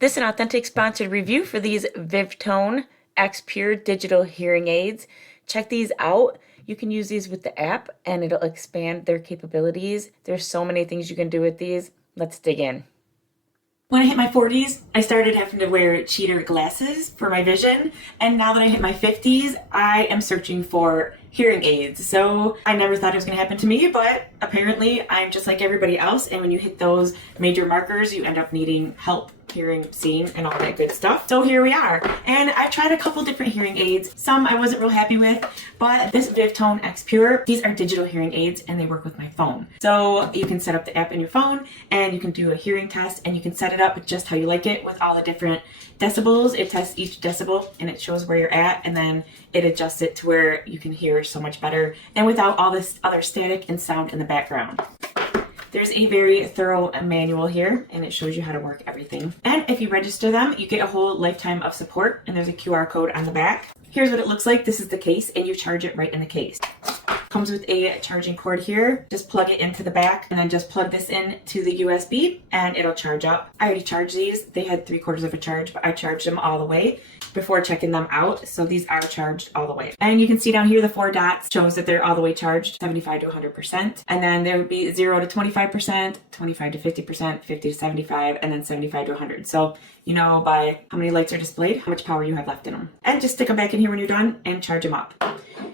This is an authentic sponsored review for these Vivtone Xpure digital hearing aids. Check these out. You can use these with the app and it'll expand their capabilities. There's so many things you can do with these. Let's dig in. When I hit my 40s, I started having to wear cheater glasses for my vision. And now that I hit my 50s, I am searching for hearing aids. So I never thought it was going to happen to me, but apparently I'm just like everybody else. And when you hit those major markers, you end up needing help hearing, seeing, and all that good stuff. So here we are. And I tried a couple different hearing aids. Some I wasn't real happy with, but this Vivtone Xpure, these are digital hearing aids and they work with my phone. So you can set up the app in your phone and you can do a hearing test and you can set it up just how you like it with all the different decibels. It tests each decibel and it shows where you're at, and then it adjusts it to where you can hear so much better and without all this other static and sound in the background. There's a very thorough manual here and it shows you how to work everything. And if you register them, you get a whole lifetime of support, and there's a QR code on the back. Here's what it looks like. This is the case and you charge it right in the case. Comes with a charging cord here. Just plug it into the back and then just plug this in to the USB and it'll charge up. I already charged these. They had 3/4 of a charge, but I charged them all the way before checking them out. So these are charged all the way. And you can see down here the 4 dots shows that they're all the way charged, 75 to 100%. And then there would be 0 to 25%, 25 to 50%, 50 to 75, and then 75 to 100. So you know by how many lights are displayed, how much power you have left in them. And just stick them back in here when you're done and charge them up.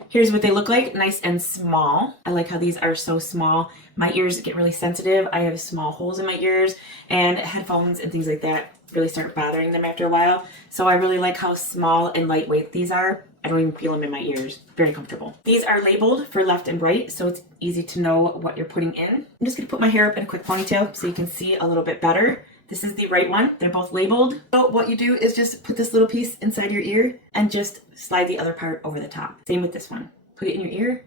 Here's what they look like, nice and small. I like how these are so small. My ears get really sensitive. I have small holes in my ears, and headphones and things like that really start bothering them after a while. So I really like how small and lightweight these are. I don't even feel them in my ears. Very comfortable. These are labeled for left and right, so it's easy to know what you're putting in. I'm just gonna put my hair up in a quick ponytail so you can see a little bit better. This is the right one. They're both labeled. So what you do is just put this little piece inside your ear and just slide the other part over the top. Same with this one. Put it in your ear.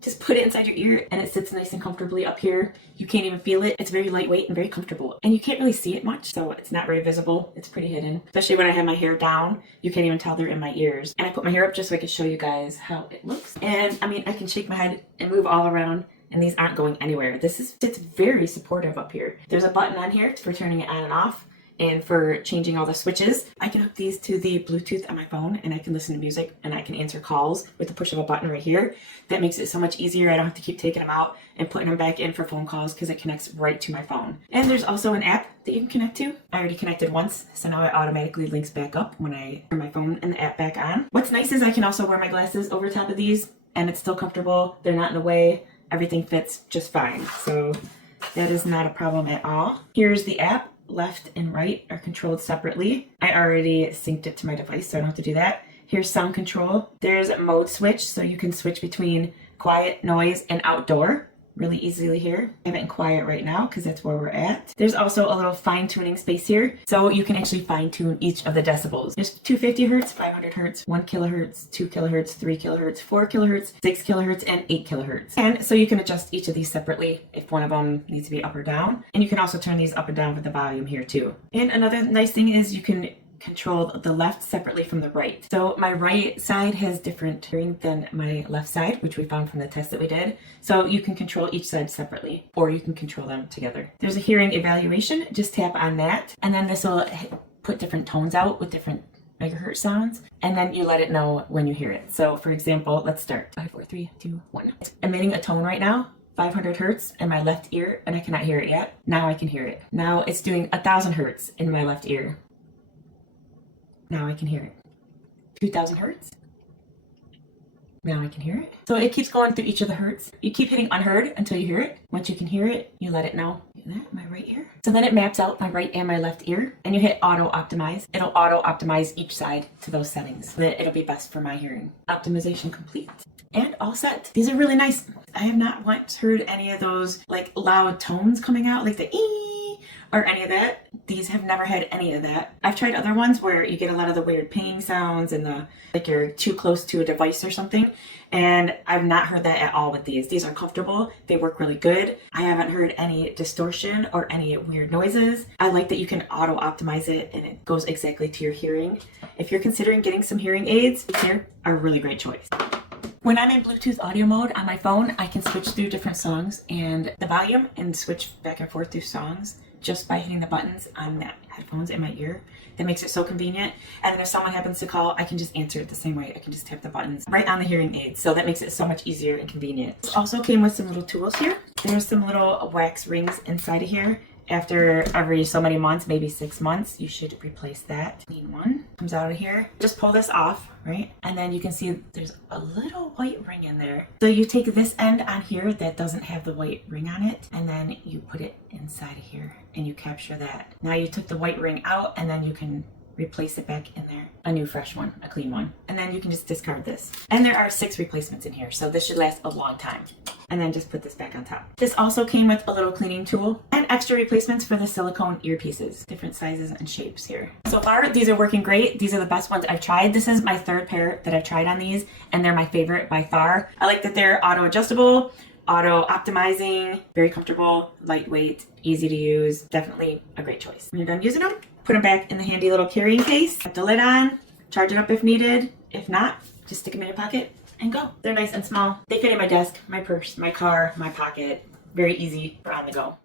Just put it inside your ear and it sits nice and comfortably up here. You can't even feel it. It's very lightweight and very comfortable. And you can't really see it much, so it's not very visible. It's pretty hidden. Especially when I have my hair down, you can't even tell they're in my ears. And I put my hair up just so I can show you guys how it looks. And I mean, I can shake my head and move all around, and these aren't going anywhere. It's very supportive up here. There's a button on here for turning it on and off, and for changing all the switches. I can hook these to the Bluetooth on my phone and I can listen to music and I can answer calls with the push of a button right here. That makes it so much easier. I don't have to keep taking them out and putting them back in for phone calls because it connects right to my phone. And there's also an app that you can connect to. I already connected once, so now it automatically links back up when I turn my phone and the app back on. What's nice is I can also wear my glasses over top of these and it's still comfortable. They're not in the way. Everything fits just fine. So that is not a problem at all. Here's the app. Left and right are controlled separately. I already synced it to my device, so I don't have to do that. Here's sound control. There's a mode switch, so you can switch between quiet, noise, and outdoor really easily here. I have it in quiet right now because that's where we're at. There's also a little fine-tuning space here, so you can actually fine-tune each of the decibels. There's 250 hertz, 500 hertz, 1 kilohertz, 2 kilohertz, 3 kilohertz, 4 kilohertz, 6 kilohertz, and 8 kilohertz. And so you can adjust each of these separately if one of them needs to be up or down. And you can also turn these up and down with the volume here too. And another nice thing is you can control the left separately from the right. So my right side has different hearing than my left side, which we found from the test that we did. So you can control each side separately, or you can control them together. There's a hearing evaluation. Just tap on that, and then this will put different tones out with different megahertz sounds, and then you let it know when you hear it. So for example, let's start. 5, 4, 3, 2, 1. It's emitting a tone right now. 500 hertz in my left ear, and I cannot hear it yet. Now I can hear it. Now it's doing 1000 hertz in my left ear. Now I can hear it. 2000 hertz. Now I can hear it. So it keeps going through each of the hertz. You keep hitting unheard until you hear it. Once you can hear it, you let it know. Hear that? My right ear. So then it maps out my right and my left ear, and you hit auto optimize. It'll auto optimize each side to those settings so that it'll be best for my hearing. Optimization complete. And all set. These are really nice. I have not once heard any of those like loud tones coming out, like the ee or any of that. These have never had any of that. I've tried other ones where you get a lot of the weird ping sounds and the like you're too close to a device or something, and I've not heard that at all with these. These are comfortable. They work really good. I haven't heard any distortion or any weird noises. I like that you can auto optimize it and it goes exactly to your hearing. If you're considering getting some hearing aids, here are a really great choice. When I'm in Bluetooth audio mode on my phone, I can switch through different songs and the volume and switch back and forth through songs just by hitting the buttons on the headphones in my ear. That makes it so convenient. And then if someone happens to call, I can just answer it the same way. I can just tap the buttons right on the hearing aids. So that makes it so much easier and convenient. This also came with some little tools here. There's some little wax rings inside of here. After every so many months, maybe 6 months, you should replace that. Clean one comes out of here. Just pull this off, right? And then you can see there's a little white ring in there. So you take this end on here that doesn't have the white ring on it, and then you put it inside of here and you capture that. Now you took the white ring out and then you can replace it back in there. A new fresh one, a clean one. And then you can just discard this. And there are 6 replacements in here, so this should last a long time. And then just put this back on top. This also came with a little cleaning tool and extra replacements for the silicone earpieces. Different sizes and shapes here. So far, these are working great. These are the best ones I've tried. This is my 3rd pair that I've tried on these, and they're my favorite by far. I like that they're auto adjustable, auto optimizing, very comfortable, lightweight, easy to use. Definitely a great choice. When you're done using them, put them back in the handy little carrying case. Put the lid on, charge it up if needed. If not, just stick them in your pocket and go. They're nice and small. They fit in my desk, my purse, my car, my pocket. Very easy for on the go.